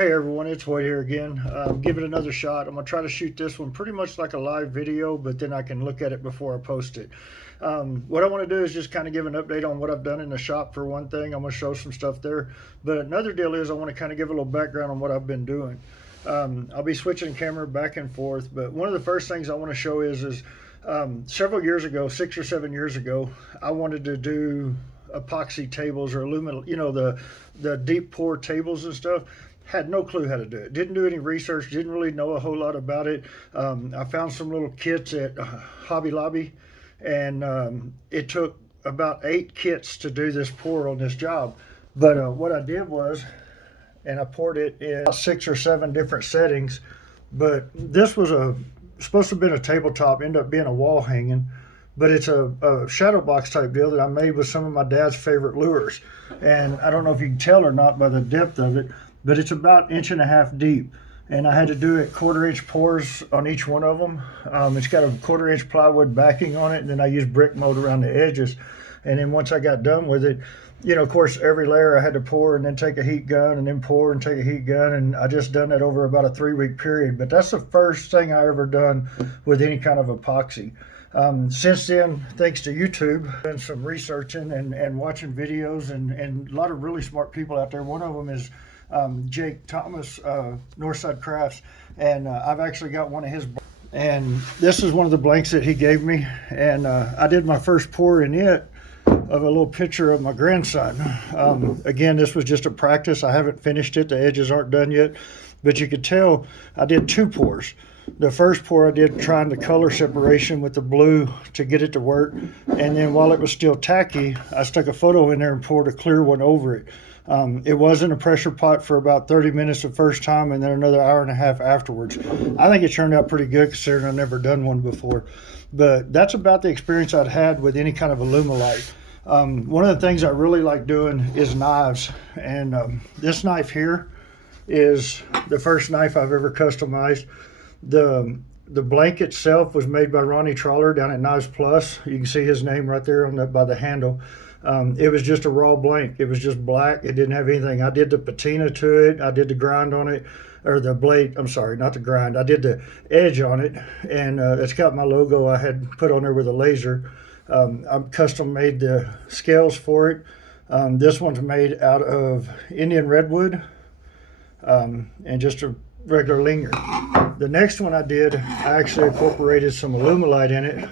Hey everyone, it's Hoyt here again. Give it another shot. I'm going to try to shoot this one pretty much like a live video, but then I can look at it before I post it. What I want to do is just kind of give an update on what I've done in the shop for one thing. I'm going to show some stuff there. But another deal is I want to kind of give a little background on what I've been doing. I'll be switching camera back and forth, but one of the first things I want to show is several years ago, 6 or 7 years ago, I wanted to do epoxy tables or aluminum, the deep pour tables and stuff. Had no clue how to do it. Didn't do any research. Didn't really know a whole lot about it. I found some little kits at Hobby Lobby, and it took about 8 kits to do this pour on this job. But what I did was, and I poured it in 6 or 7 different settings. But this was supposed to have been a tabletop, ended up being a wall hanging. But it's a shadow box type deal that I made with some of my dad's favorite lures. And I don't know if you can tell or not by the depth of it, but it's about 1.5 inches deep. And I had to do it 1/4 inch pours on each one of them. It's got a 1/4 inch plywood backing on it, and then I used brick mold around the edges. And then once I got done with it, of course, every layer I had to pour and then take a heat gun and then pour and take a heat gun. And I just done that over about a 3-week period. But that's the first thing I ever done with any kind of epoxy. Since then, thanks to YouTube and some researching and watching videos and a lot of really smart people out there. One of them is Jake Thomas, Northside Crafts, and I've actually got one of his. And this is one of the blanks that he gave me, and I did my first pour in it of a little picture of my grandson. Again, this was just a practice. I haven't finished it. The edges aren't done yet, but you could tell I did 2 pours. The first pour I did trying the color separation with the blue to get it to work, and then while it was still tacky, I stuck a photo in there and poured a clear one over it. It was in a pressure pot for about 30 minutes the first time, and then another 1.5 hours afterwards. I think it turned out pretty good considering I've never done one before. But that's about the experience I'd had with any kind of Alumilite. One of the things I really like doing is knives, and this knife here is the first knife I've ever customized. The blank itself was made by Ronnie Trawler down at Knives Plus. You can see his name right there by the handle. It was just a raw blank. It was just black. It didn't have anything. I did the patina to it. I did the grind on it, or the blade. I'm sorry, not the grind. I did the edge on it, and it's got my logo I had put on there with a laser. I custom made the scales for it. This one's made out of Indian redwood and just a regular linger. The next one I did, I actually incorporated some Alumilite in it.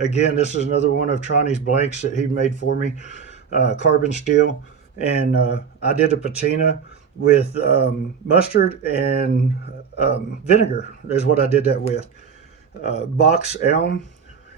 Again, this is another one of Tronny's blanks that he made for me, carbon steel. And I did a patina with mustard and vinegar is what I did that with. Box elm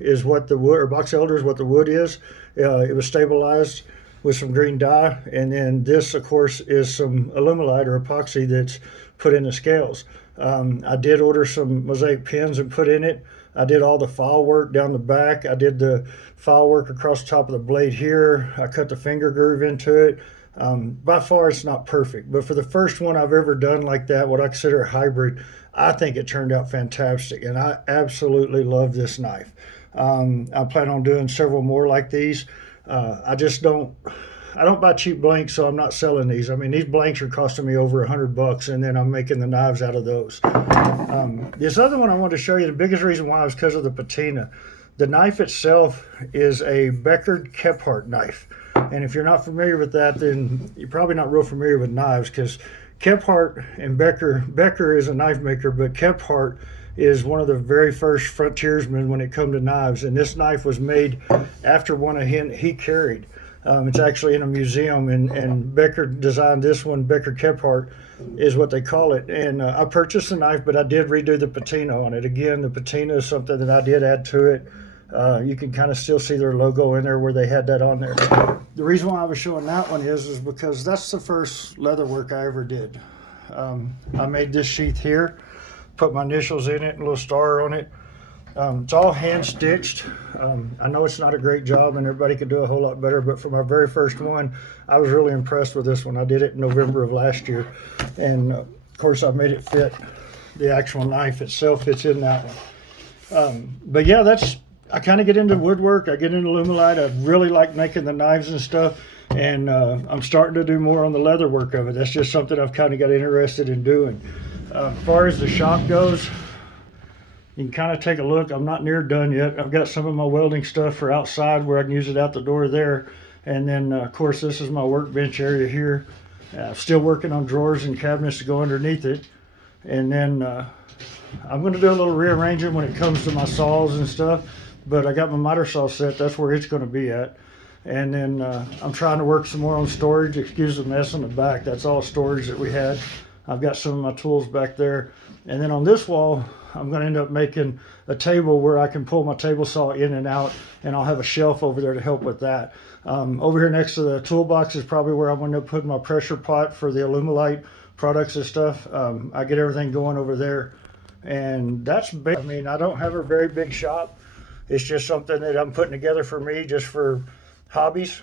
is what the wood, or box elder is what the wood is. It was stabilized with some green dye. And then this, of course, is some Alumilite or epoxy that's put in the scales. I did order some mosaic pins and put in it. I did all the file work down the back. I did the file work across the top of the blade here. I cut the finger groove into it. By far, it's not perfect, but for the first one I've ever done like that, what I consider a hybrid, I think it turned out fantastic, and I absolutely love this knife. I plan on doing several more like these. I don't buy cheap blanks, so I'm not selling these. I mean, these blanks are costing me over $100, and then I'm making the knives out of those. This other one I wanted to show you, the biggest reason why was because of the patina. The knife itself is a Beckered Kephart knife. And if you're not familiar with that, then you're probably not real familiar with knives, because Kephart and Becker is a knife maker, but Kephart is one of the very first frontiersmen when it comes to knives. And this knife was made after one of he carried. It's actually in a museum, and Becker designed this one. Becker Kephart is what they call it. And I purchased the knife, but I did redo the patina on it. Again, the patina is something that I did add to it. You can kind of still see their logo in there where they had that on there. The reason why I was showing that one is because that's the first leather work I ever did. I made this sheath here, put my initials in it, and a little star on it. It's all hand stitched. I know it's not a great job and everybody could do a whole lot better, but for my very first one, I was really impressed with this one. I did it in November of last year. And of course I made it fit. The actual knife itself fits in that one. But yeah, I kind of get into woodwork. I get into Alumilite. I really like making the knives and stuff. And I'm starting to do more on the leather work of it. That's just something I've kind of got interested in doing. As far as the shop goes, you can kind of take a look. I'm not near done yet. I've got some of my welding stuff for outside where I can use it out the door there. And then, of course, this is my workbench area here. Still working on drawers and cabinets to go underneath it. And then I'm going to do a little rearranging when it comes to my saws and stuff. But I got my miter saw set. That's where it's going to be at. And then I'm trying to work some more on storage. Excuse the mess on the back. That's all storage that we had. I've got some of my tools back there. And then on this wall, I'm going to end up making a table where I can pull my table saw in and out, and I'll have a shelf over there to help with that. Over here next to the toolbox is probably where I'm going to put my pressure pot for the Alumilite products and stuff. I get everything going over there. And that's big. I mean, I don't have a very big shop. It's just something that I'm putting together for me, just for hobbies.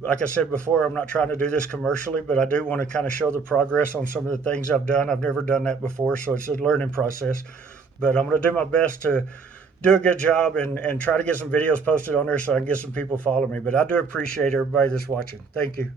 Like I said before, I'm not trying to do this commercially, but I do want to kind of show the progress on some of the things I've done. I've never done that before, so it's a learning process. But I'm going to do my best to do a good job and try to get some videos posted on there so I can get some people following me. But I do appreciate everybody that's watching. Thank you.